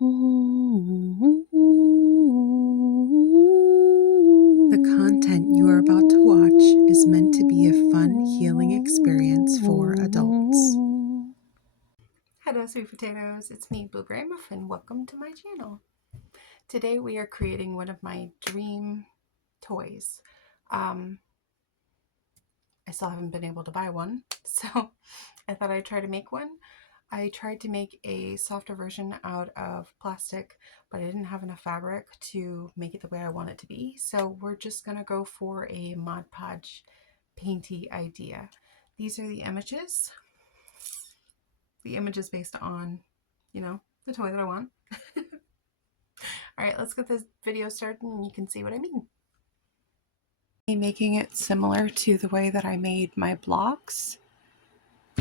The content you are about to watch is meant to be a fun, healing experience for adults. Hello, sweet potatoes. It's me, Blueberry Muffin. Welcome to my channel. Today we are creating one of my dream toys. I still haven't been able to buy one, so I thought I'd try to make one. I tried to make a softer version out of plastic, but I didn't have enough fabric to make it the way I want it to be. So we're just gonna go for a Mod Podge painty idea. These are the images. The images based on, the toy that I want. All right, let's get this video started and you can see what I mean. Making it similar to the way that I made my blocks.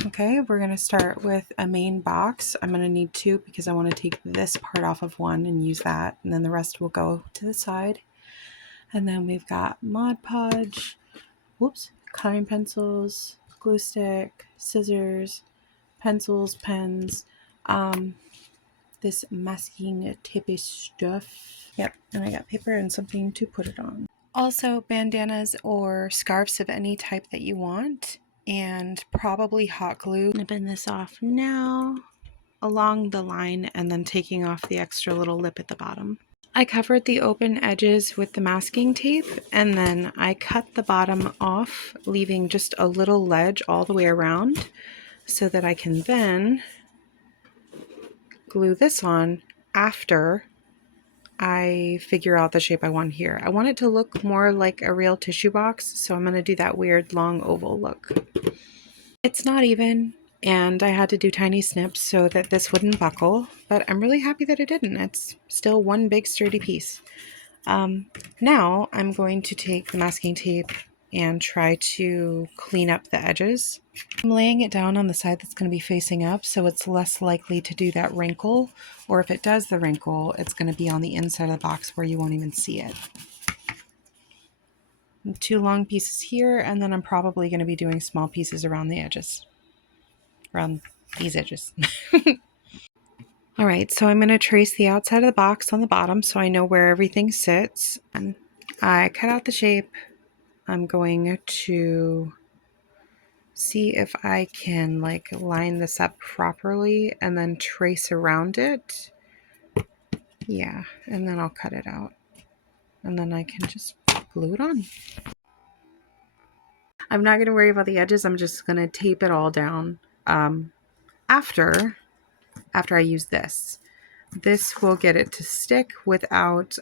Okay, we're going to start with a main box. I'm going to need two because I want to take this part off of one and use that, and then the rest will go to the side. And then we've got Mod Podge, coloring pencils, glue stick, scissors, pencils, pens, this masking tape stuff. Yep, and I got paper and something to put it on. Also, bandanas or scarves of any type that you want, and probably hot glue. Nipping this off now along the line and then taking off the extra little lip at the bottom. I covered the open edges with the masking tape, and then I cut the bottom off, leaving just a little ledge all the way around so that I can then glue this on after I figure out the shape I want here. I want it to look more like a real tissue box, so I'm going to do that weird long oval look. It's not even, and I had to do tiny snips so that this wouldn't buckle, but I'm really happy that it didn't. It's still one big sturdy piece. Now I'm going to take the masking tape and try to clean up the edges. I'm laying it down on the side that's going to be facing up so it's less likely to do that wrinkle, or if it does the wrinkle, it's going to be on the inside of the box where you won't even see it. And two long pieces here, and then I'm probably going to be doing small pieces around the edges. Around these edges. Alright, so I'm going to trace the outside of the box on the bottom so I know where everything sits. And I cut out the shape. I'm going to see if I can line this up properly and then trace around it. Yeah, and then I'll cut it out. And then I can just glue it on. I'm not going to worry about the edges. I'm just going to tape it all down after I use this. This will get it to stick without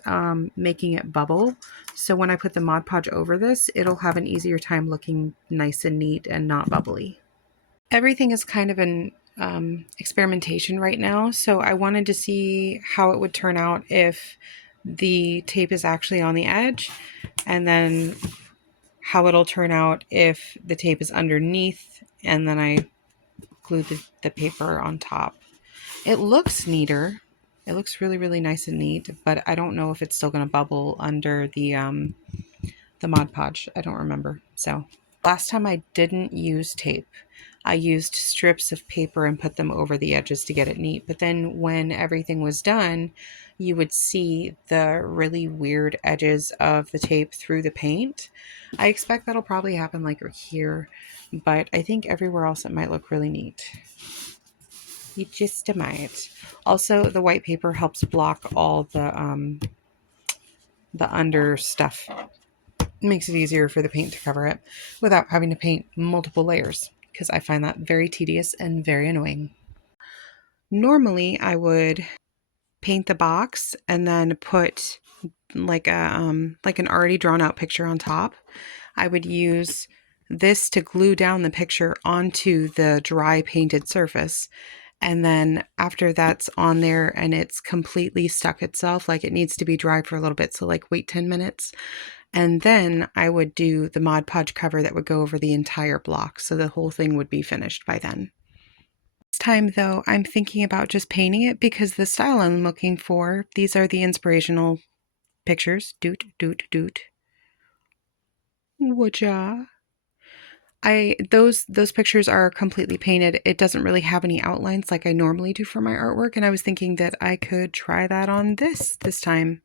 making it bubble. So when I put the Mod Podge over this, it'll have an easier time looking nice and neat and not bubbly. Everything is kind of an experimentation right now, so I wanted to see how it would turn out if the tape is actually on the edge, and then how it'll turn out if the tape is underneath and then I glue the paper on top. It looks neater. It looks really, really nice and neat, but I don't know if it's still going to bubble under the Mod Podge. I don't remember. So last time I didn't use tape. I used strips of paper and put them over the edges to get it neat. But then when everything was done, you would see the really weird edges of the tape through the paint. I expect that'll probably happen like here, but I think everywhere else it might look really neat. You just might. Also, the white paper helps block all the under stuff. It makes it easier for the paint to cover it without having to paint multiple layers, because I find that very tedious and very annoying. Normally, I would paint the box and then put like an already drawn out picture on top. I would use this to glue down the picture onto the dry painted surface. And then after that's on there and it's completely stuck itself, like it needs to be dry for a little bit, so wait 10 minutes. And then I would do the Mod Podge cover that would go over the entire block, so the whole thing would be finished by then. This time though, I'm thinking about just painting it because the style I'm looking for, these are the inspirational pictures. Doot, doot, doot. Woodja. Those pictures are completely painted. It doesn't really have any outlines like I normally do for my artwork, and I was thinking that I could try that on this time.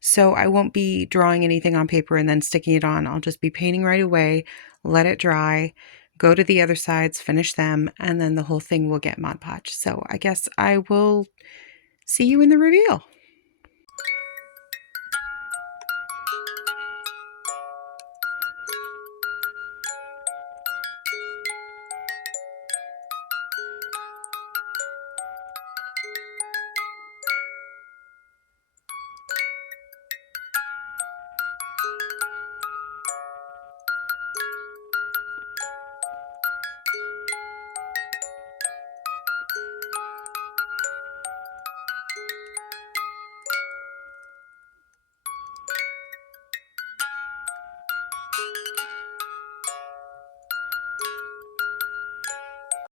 So I won't be drawing anything on paper and then sticking it on. I'll just be painting right away, let it dry, go to the other sides, finish them, and then the whole thing will get Mod Podge. So I guess I will see you in the reveal.